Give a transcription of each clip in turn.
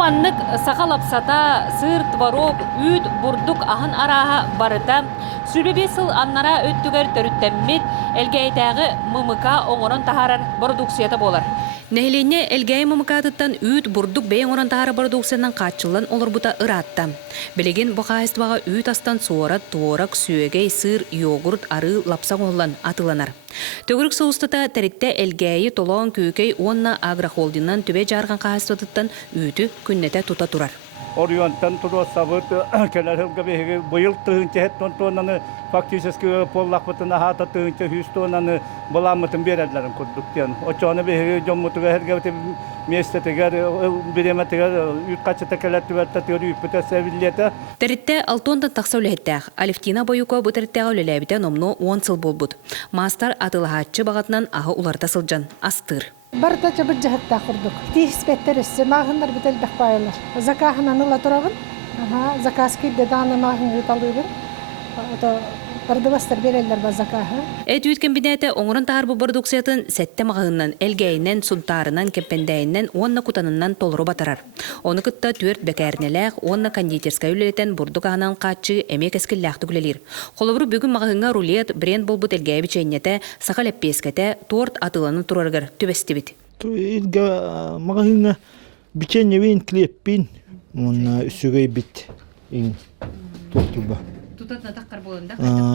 маннык сақалапсата, сыр, творог, үйд, бурдук ахын араға барыта, сүрбебесіл аннара өттігер төріттеммет, әлгәйтәғы мымыка оңырын тахарар продукцията болар. Нәхиленне әлгәй мымыкатыттан үйд, бурдук бәйін орын тахары продукциянан қатчылын олар бұта ыратта. Білеген бұқайыстываға үйд астан суарат, туорак, сүйегей, сыр, йогурт, ары, лапсаң олан атыланар. Төгірік соғыстыта тәрітті әлгәйі толуан күйкей онна агрохолдиннан төбе жарған қағыстыттан үйді күннеті тұта тұрар. Орионтан тұру сабыт кәләрілгі бейгі бұйыл тұғынчы әттон тонаны фактически поллақпытына хата тұғынчы хүс тонаны бұламытын берәділерін күрдіктен. Очаны бейгі жоммутыға әргәуті местетігер, біреметігер, үйтқачыта кәләтті бәттігер үйіппіті сәвілеті. Тәрітті алтондан тақсаулеттәқ. Алевтина Бойуко бұ тәріттәға өлеләбіте номну 10 сыл болбуд. Мастар атылағатчы бағатынан ағы уларта сылжан астыр. Барда жабыт жахатта құрдық. Тиіспеттер үсі, мағындар бітел бәқпайлар. Закахынан ұла тұрағын, заказ кейді даны мағын ұйталығын. Барды бастар берелер ба закахы. Әт үйткен бінәті оңырын тағар бұ продукциятын сәтті мағынынан, әлгәйінен, сұнтарынан, кеппендәйінен, онна кутанынан толыру батарар. Оны күтті түрт бәкәрнеләқ, онна кондитерска үлелетен бұрдық ағынан қатшы әмек әскілләқті күлелер. Қолыбыры бүгін мағынға рулет, бренд болбыт әлгәй бичәйнеті, сақал әппескеті, торт атыланы тұрарғыр төбесті біт. Мағынға бичәйневен клеппин, онна үсігей бит. Тортуба.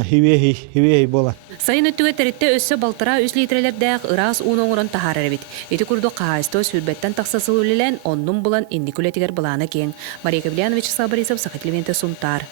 Хивей бола. Сайын өттіге тәрітті өссі балтыра 3 литрелердәқ ырас уын оңырын тахар әрбет. Еті күрді қағасты сүрбеттен тақсасыл өлілен, онның бұлан инді күлетігер бұланы кен. Мария Кавлянович Сабарисов, Сахатлевенті Сунтар.